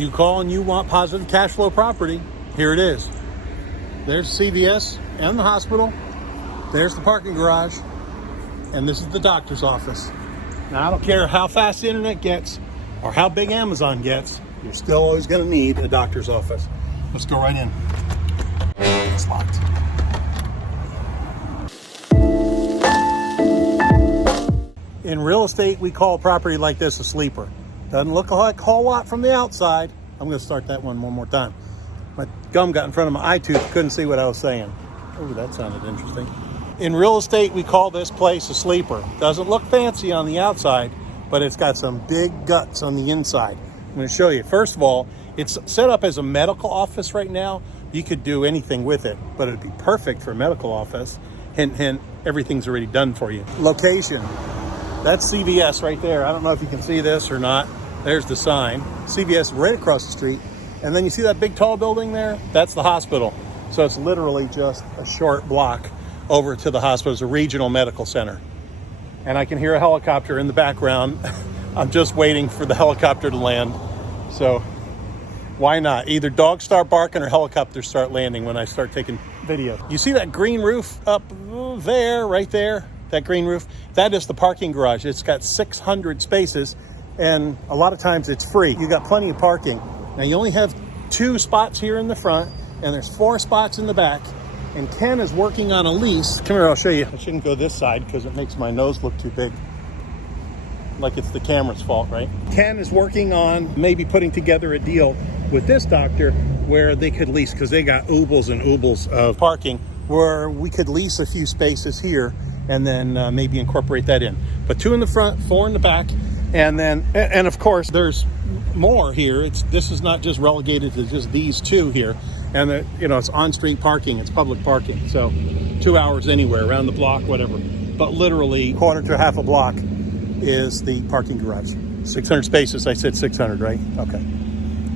You call and you want positive cash flow property, here it is. There's CVS and the hospital. There's the parking garage. And this is the doctor's office. Now, I don't care how fast the internet gets or how big Amazon gets, you're still always going to need a doctor's office. Let's go right in. It's locked. In real estate, we call a property like this a sleeper. Doesn't look like a whole lot from the outside. I'm going to start that one more time. My gum got in front of my eye tooth. Couldn't see what I was saying. Oh, that sounded interesting. In real estate, we call this place a sleeper. Doesn't look fancy on the outside, but it's got some big guts on the inside. I'm going to show you. First of all, it's set up as a medical office right now. You could do anything with it, but it'd be perfect for a medical office. Hint, hint, everything's already done for you. Location. That's CVS right there. I don't know if you can see this or not. There's the sign. CVS right across the street. And then you see that big tall building there? That's the hospital. So it's literally just a short block over to the hospital. It's a regional medical center. And I can hear a helicopter in the background. I'm just waiting for the helicopter to land. So why not? Either dogs start barking or helicopters start landing when I start taking video. You see that green roof up there, right there? That green roof? That is the parking garage. It's got 600 spaces, and a lot of times it's free. You got plenty of parking. Now you only have 2 spots here in the front, and there's 4 spots in the back. And Ken is working on a lease. Come here, I'll show you. I shouldn't go this side because it makes my nose look too big. Like it's the camera's fault, right? Ken is working on maybe putting together a deal with this doctor where they could lease, because they got oodles and oodles of parking, where we could lease a few spaces here and then maybe incorporate that in. But 2 in the front, 4 in the back. And of course, there's more here. This is not just relegated to just these 2 here. And it's on-street parking, it's public parking. So 2 hours anywhere, around the block, whatever. But literally quarter to half a block is the parking garage. 600 spaces, I said 600, right? Okay,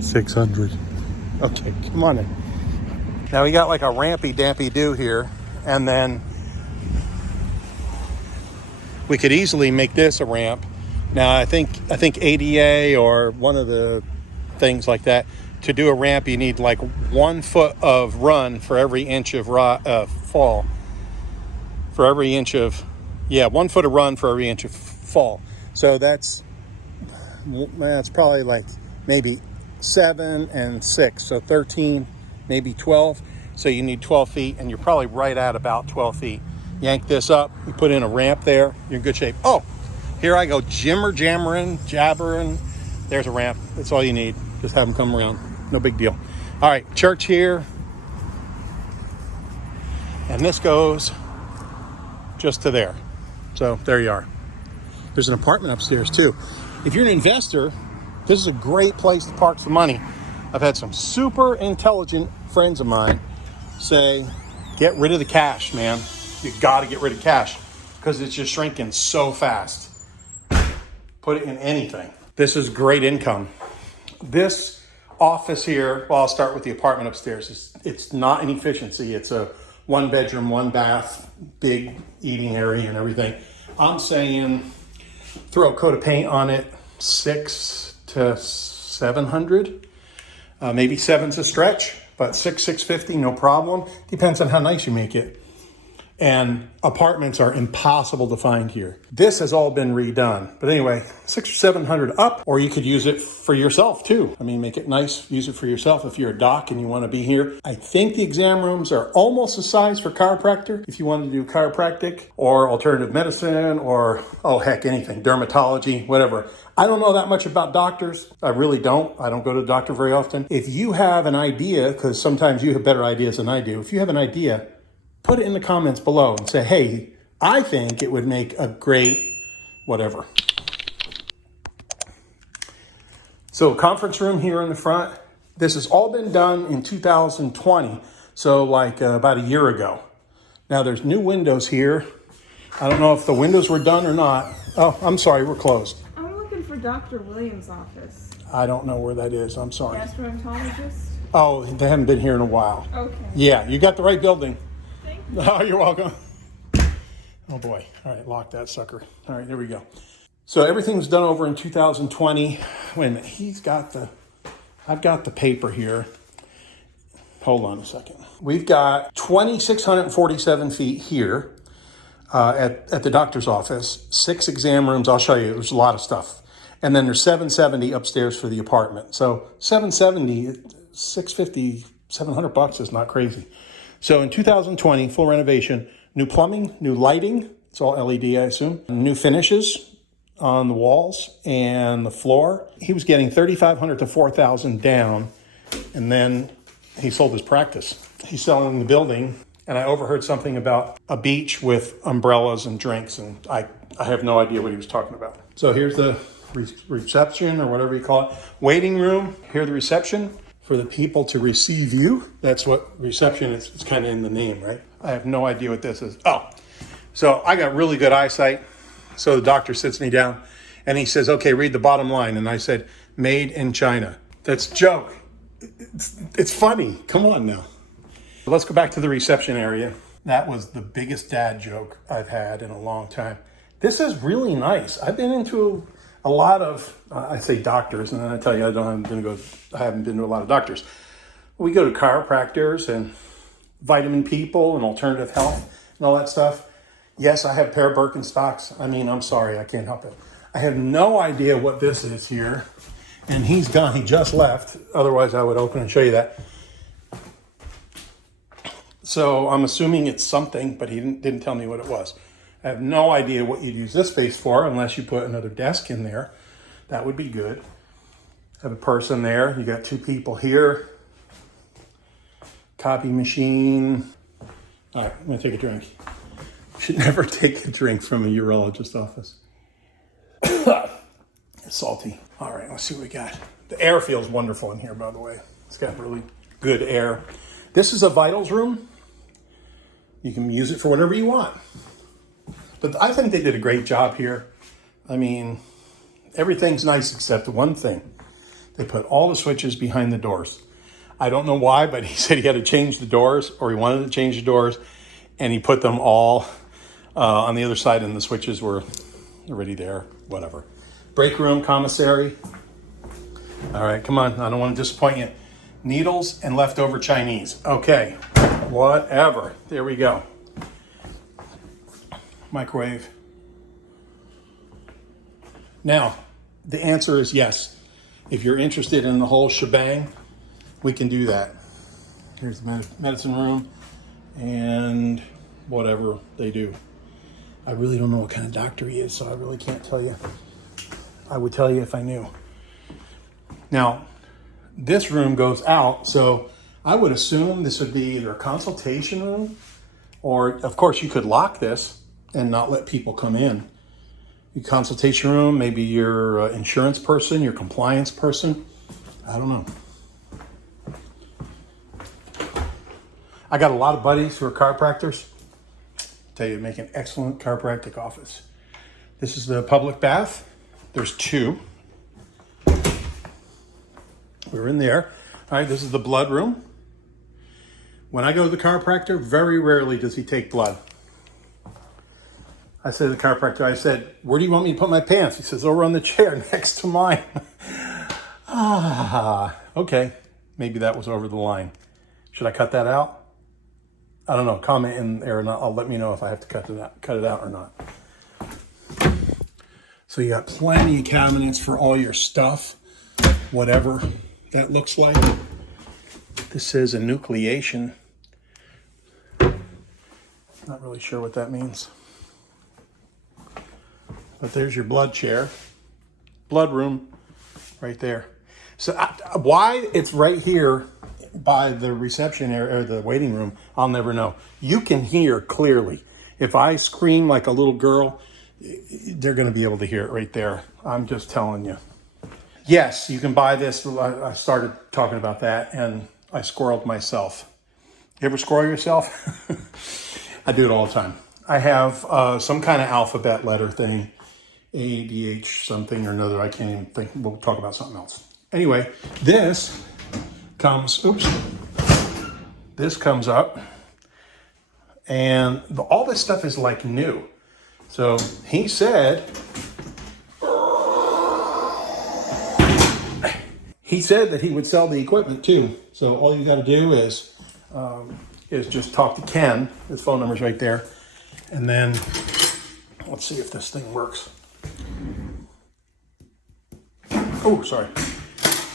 600. Okay, come on in. Now we got like a rampy-dampy-do here. And then we could easily make this a ramp. Now I think ADA or one of the things like that, to do a ramp, you need like 1 foot of run for every inch of fall. For every inch of, 1 foot of run for every inch of fall. So that's probably like maybe 7 and 6. So 13, maybe 12. So you need 12 feet, and you're probably right at about 12 feet. Yank this up, you put in a ramp there, you're in good shape. Oh, here I go, jabbering. There's a ramp. That's all you need. Just have them come around. No big deal. All right, church here. And this goes just to there. So there you are. There's an apartment upstairs too. If you're an investor, this is a great place to park some money. I've had some super intelligent friends of mine say, get rid of the cash, man. You got to get rid of cash because it's just shrinking so fast. Put it in anything. This is great income. This office here, well, I'll start with the apartment upstairs. It's not an efficiency. It's a 1 bedroom, 1 bath, big eating area and everything. I'm saying throw a coat of paint on it, 600 to 700. Maybe 7's a stretch, but 650, no problem. Depends on how nice you make it. And apartments are impossible to find here. This has all been redone. But anyway, 600 or 700 up, or you could use it for yourself too. I mean, make it nice, use it for yourself if you're a doc and you want to be here. I think the exam rooms are almost the size for chiropractor. If you want to do chiropractic or alternative medicine or, oh heck, anything, dermatology, whatever. I don't know that much about doctors. I really don't. I don't go to the doctor very often. If you have an idea, because sometimes you have better ideas than I do. If you have an idea, put it in the comments below and say, hey, I think it would make a great whatever. So conference room here in the front. This has all been done in 2020. So like about a year ago. Now there's new windows here. I don't know if the windows were done or not. Oh, I'm sorry, we're closed. I'm looking for Dr. Williams' office. I don't know where that is. I'm sorry. Gastroenterologist? Oh, they haven't been here in a while. Okay. Yeah, you got the right building. Thank you. Oh, you're welcome. Oh boy. All right, lock that sucker. All right, there we go. So everything's done over in 2020. Wait a minute, he's got the, I've got the paper here. Hold on a second. We've got 2,647 feet here at the doctor's office, 6 exam rooms. I'll show you, there's a lot of stuff. And then there's 770 upstairs for the apartment. So 770, 650, $700 is not crazy. So in 2020, full renovation, new plumbing, new lighting. It's all LED, I assume. New finishes on the walls and the floor. He was getting $3,500 to $4,000 down, and then he sold his practice. He's selling the building, and I overheard something about a beach with umbrellas and drinks, and I have no idea what he was talking about. So here's the reception, or whatever you call it. Waiting room. Here the reception for the people to receive you. That's what reception is. It's kind of in the name, right? I have no idea what this is. Oh, so I got really good eyesight. So the doctor sits me down and he says, okay, read the bottom line. And I said, made in China. That's a joke. It's funny. Come on now. Let's go back to the reception area. That was the biggest dad joke I've had in a long time. This is really nice. I've been into a lot of, I say doctors, and then I tell you I haven't been to a lot of doctors. We go to chiropractors and vitamin people and alternative health and all that stuff. Yes, I have a pair of Birkenstocks. I mean, I'm sorry, I can't help it. I have no idea what this is here. And he's gone, he just left. Otherwise, I would open and show you that. So I'm assuming it's something, but he didn't tell me what it was. I have no idea what you'd use this space for unless you put another desk in there. That would be good. Have a person there. You got 2 people here. Copy machine. All right, I'm gonna take a drink. Should never take a drink from a urologist's office. It's salty. All right, let's see what we got. The air feels wonderful in here, by the way. It's got really good air. This is a vitals room. You can use it for whatever you want. But I think they did a great job here. I mean, everything's nice except one thing. They put all the switches behind the doors. I don't know why, but he said he had to change the doors, or he wanted to change the doors, and he put them all on the other side, and the switches were already there, whatever. Break room, commissary. All right, come on, I don't want to disappoint you. Needles and leftover Chinese. Okay, whatever. There we go. Microwave. Now, the answer is yes. If you're interested in the whole shebang, we can do that. Here's the medicine room and whatever they do. I really don't know what kind of doctor he is, so I really can't tell you. I would tell you if I knew. Now, this room goes out, so I would assume this would be either a consultation room, or of course you could lock this and not let people come in. Your consultation room, maybe your insurance person, your compliance person. I don't know. I got a lot of buddies who are chiropractors. Tell you, make an excellent chiropractic office. This is the public bath. There's 2. We're in there. All right, this is the blood room. When I go to the chiropractor, very rarely does he take blood. I said to the chiropractor, I said, where do you want me to put my pants? He says, over on the chair next to mine. Okay. Maybe that was over the line. Should I cut that out? I don't know. Comment in there and I'll let me know if I have to cut it out or not. So you got plenty of cabinets for all your stuff, whatever that looks like. This is enucleation. Not really sure what that means. But there's your blood chair. Blood room right there. So why it's right here by the reception area or the waiting room, I'll never know. You can hear clearly. If I scream like a little girl, they're going to be able to hear it right there. I'm just telling you. Yes, you can buy this. I started talking about that and I squirreled myself. You ever squirrel yourself? I do it all the time. I have some kind of alphabet letter thing. A, D, H, something or another. I can't even think. We'll talk about something else. Anyway, this comes, this comes up and all this stuff is like new. So he said he said that he would sell the equipment too. So all you got to do is just talk to Ken. His phone number's right there. And then let's see if this thing works. Oh, sorry.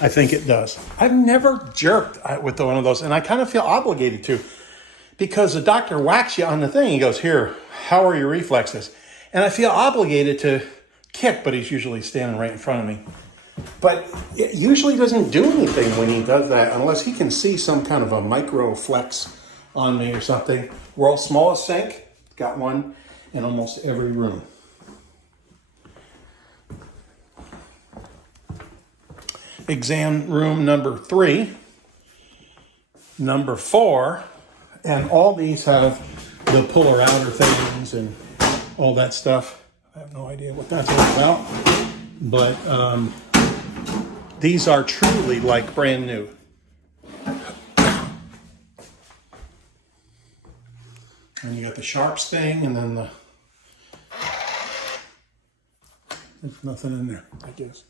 I think it does. I've never jerked with one of those, and I kind of feel obligated to, because the doctor whacks you on the thing. He goes, here, how are your reflexes? And I feel obligated to kick, but he's usually standing right in front of me. But it usually doesn't do anything when he does that, unless he can see some kind of a micro flex on me or something. World's smallest sink, got one in almost every room. Exam room number 3, number 4, and all these have the puller outer things and all that stuff. I have no idea what that's all about, but these are truly like brand new. And you got the sharps thing, and then there's nothing in there, I guess.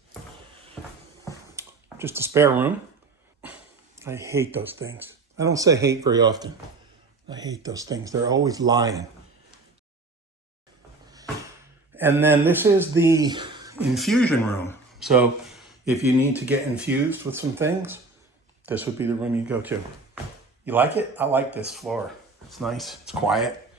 Just a spare room. I hate those things. I don't say hate very often. I hate those things. They're always lying. And then this is the infusion room. So if you need to get infused with some things, this would be the room you go to. You like it? I like this floor. It's nice. It's quiet.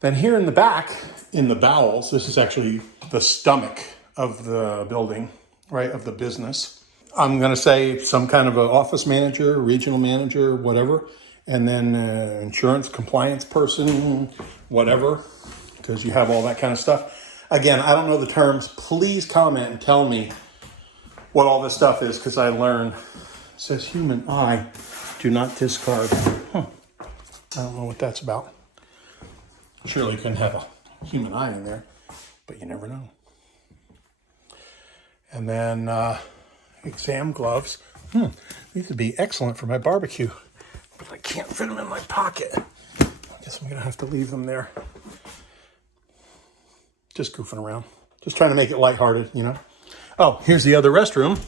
Then here in the back, in the bowels, this is actually the stomach of the building, right, of the business. I'm going to say some kind of an office manager, regional manager, whatever, and then insurance compliance person, whatever, because you have all that kind of stuff. Again, I don't know the terms. Please comment and tell me what all this stuff is, because I learned. It says human eye, do not discard. I don't know what that's about. Surely you couldn't have a human eye in there, but you never know. And then exam gloves. These would be excellent for my barbecue, but I can't fit them in my pocket. I guess I'm gonna have to leave them there. Just goofing around. Just trying to make it lighthearted, you know? Oh, here's the other restroom.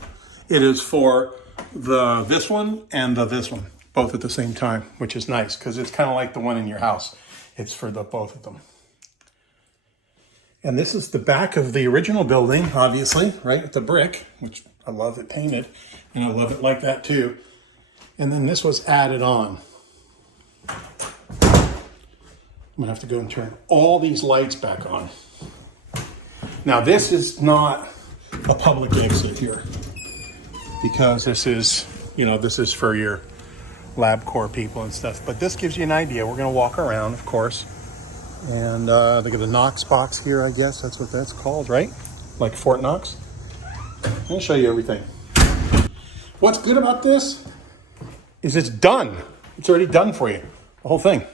It is for this one and this one, both at the same time, which is nice because it's kind of like the one in your house. It's for both of them. And this is the back of the original building, obviously, right, with the brick, which I love it painted, and I love it like that too. And then this was added on. I'm gonna have to go and turn all these lights back on. Now this is not a public exit here, because this is, this is for your LabCorp people and stuff. But this gives you an idea. We're gonna walk around, of course. And look at the Knox box here, I guess that's what that's called, right? Like Fort Knox. I'm gonna show you everything. What's good about this is it's done. It's already done for you, the whole thing.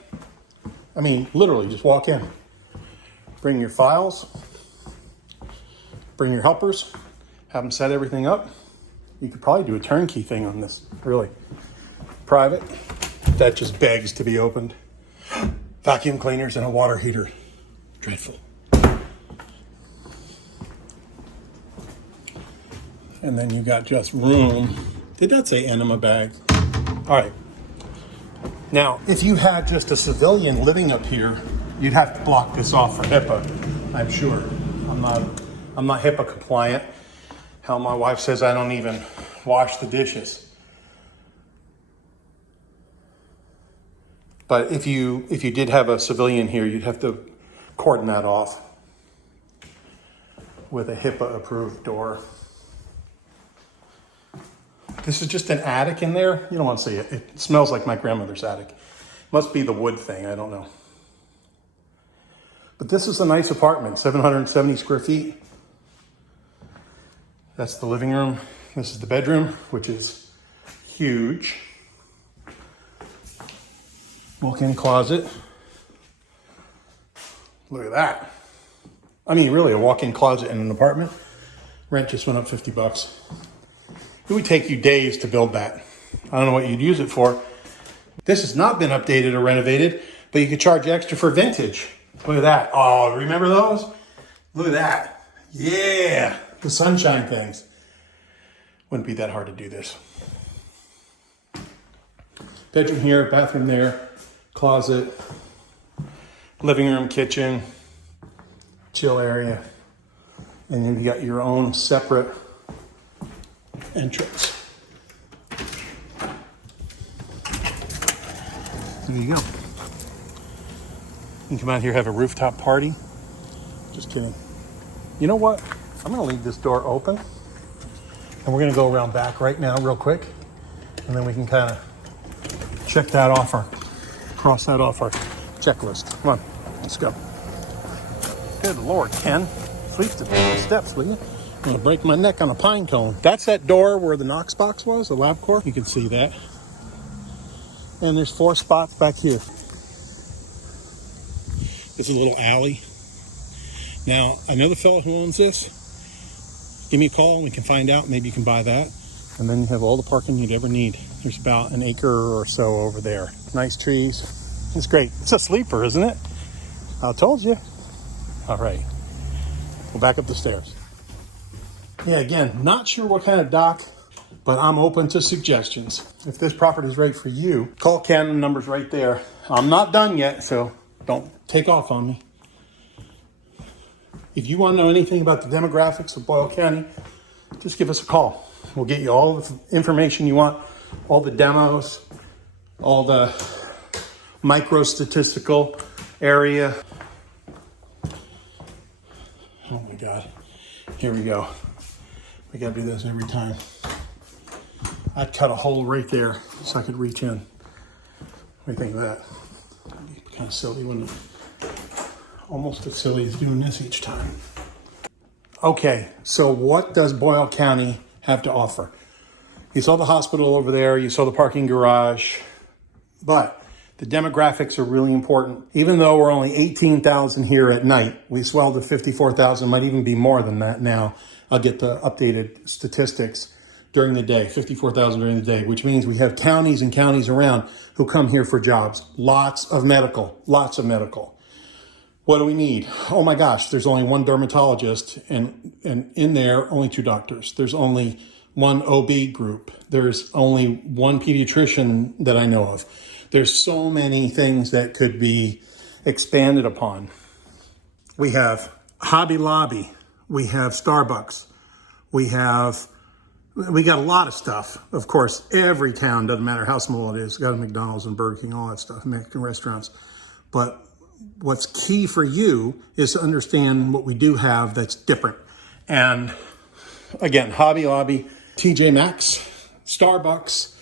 I mean, literally, just walk in. Bring your files, bring your helpers, have them set everything up. You could probably do a turnkey thing on this, really. Private, that just begs to be opened. Vacuum cleaners and a water heater. Dreadful. And then you got just room. Did that say enema bags? All right. Now, if you had just a civilian living up here, you'd have to block this off for HIPAA, I'm sure. I'm not HIPAA compliant. Hell, my wife says I don't even wash the dishes. But if you did have a civilian here, you'd have to cordon that off with a HIPAA approved door. This is just an attic in there. You don't want to see it. It smells like my grandmother's attic. Must be the wood thing, I don't know. But this is a nice apartment, 770 square feet. That's the living room. This is the bedroom, which is huge. Walk-in closet. Look at that. I mean, really, a walk-in closet in an apartment. Rent just went up $50. It would take you days to build that. I don't know what you'd use it for. This has not been updated or renovated, but you could charge extra for vintage. Look at that. Oh, remember those? Look at that. Yeah, the sunshine things. Wouldn't be that hard to do this. Bedroom here, bathroom there, closet, living room, kitchen, chill area. And then you got your own separate entrance. There you go. You can come out here, have a rooftop party. Just kidding. You know what? I'm gonna leave this door open and we're gonna go around back right now real quick. And then we can kind of check that off cross that off our checklist. Come on, let's go. Good Lord, Ken. Sweep the steps, will you? I'm gonna break my neck on a pine cone. That's that door where the Knox box was, the LabCorp. You can see that. And there's 4 spots back here. This is a little alley. Now, I know the fellow who owns this. Give me a call and we can find out. Maybe you can buy that. And then you have all the parking you'd ever need. There's about an acre or so over there. Nice trees. It's great. It's a sleeper, isn't it? I told you. All right. We'll back up the stairs. Yeah, again, not sure what kind of dock, but I'm open to suggestions. If this property is right for you, call Ken, the number's right there. I'm not done yet, so don't take off on me. If you want to know anything about the demographics of Boyle County, just give us a call. We'll get you all the information you want, all the demos, all the micro statistical area. Oh my God, here we go. We gotta do this every time. I'd cut a hole right there so I could reach in. What do you think of that? That'd be kind of silly, wouldn't it? Almost as silly as doing this each time. Okay, so what does Boyle County have to offer? You saw the hospital over there, you saw the parking garage, but the demographics are really important. Even though we're only 18,000 here at night, we swelled to 54,000, might even be more than that now. I'll get the updated statistics during the day, 54,000 during the day, which means we have counties and counties around who come here for jobs. Lots of medical. What do we need? Oh my gosh, there's only one dermatologist and in there, only 2 doctors. There's only one OB group. There's only one pediatrician that I know of. There's so many things that could be expanded upon. We have Hobby Lobby. We have Starbucks. We got a lot of stuff. Of course, every town, doesn't matter how small it is, got a McDonald's and Burger King, all that stuff, Mexican restaurants. But what's key for you is to understand what we do have that's different. And again, Hobby Lobby, TJ Maxx, Starbucks.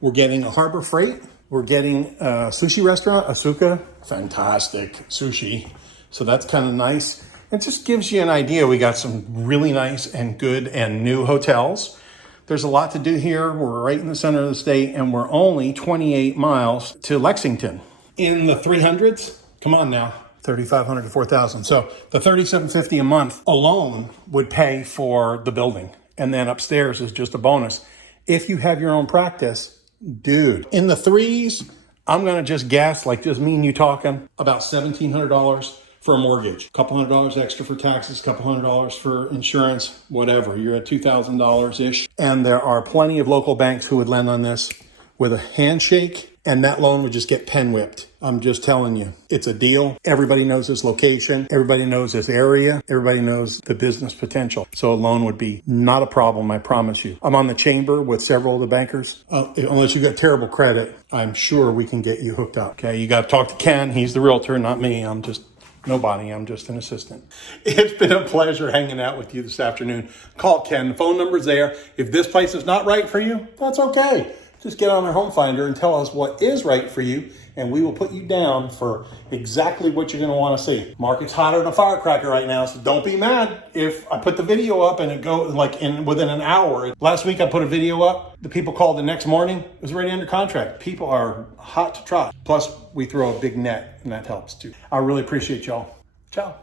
We're getting a Harbor Freight. We're getting a sushi restaurant, Asuka. Fantastic sushi. So that's kind of nice. It just gives you an idea. We got some really nice and good and new hotels. There's a lot to do here. We're right in the center of the state and we're only 28 miles to Lexington. In the 300s, come on now, 3,500 to 4,000. So the $3,750 a month alone would pay for the building. And then upstairs is just a bonus. If you have your own practice, dude, in the 3s, I'm gonna just guess, like just me and you talking, about $1,700 for a mortgage. A couple $100 extra for taxes, a couple $100 for insurance, whatever. You're at $2,000-ish. And there are plenty of local banks who would lend on this with a handshake, and that loan would just get pen whipped. I'm just telling you, it's a deal. Everybody knows this location. Everybody knows this area. Everybody knows the business potential. So a loan would be not a problem, I promise you. I'm on the chamber with several of the bankers. Unless you got terrible credit, I'm sure we can get you hooked up. Okay, you got to talk to Ken. He's the realtor, not me. I'm just nobody. I'm just an assistant. It's been a pleasure hanging out with you this afternoon. Call Ken. The phone number's there. If this place is not right for you, that's okay. Just get on our home finder and tell us what is right for you, and we will put you down for exactly what you're going to want to see. Market's hotter than a firecracker right now, so don't be mad if I put the video up and it goes like within an hour. Last week I put a video up. The people called the next morning. It was already under contract. People are hot to trot. Plus, we throw a big net, and that helps too. I really appreciate y'all. Ciao.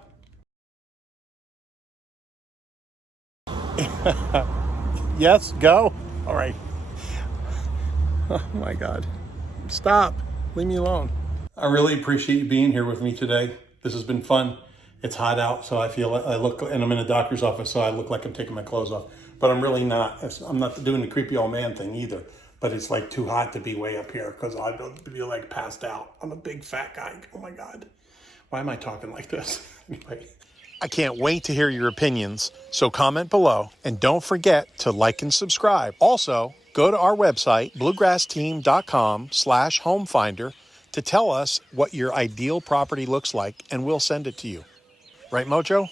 Yes, go. All right. Oh my God. Stop. Leave me alone. I really appreciate you being here with me today. This has been fun. It's hot out, so I feel and I'm in a doctor's office, so I look like I'm taking my clothes off. but I'm really not. I'm not doing the creepy old man thing either. But it's like too hot to be way up here because I feel like passed out. I'm a big fat guy. Oh my God. Why am I talking like this? Anyway. I can't wait to hear your opinions, so comment below and don't forget to like and subscribe. Also, go to our website, bluegrassteam.com/homefinder, to tell us what your ideal property looks like, and we'll send it to you. Right, Mojo?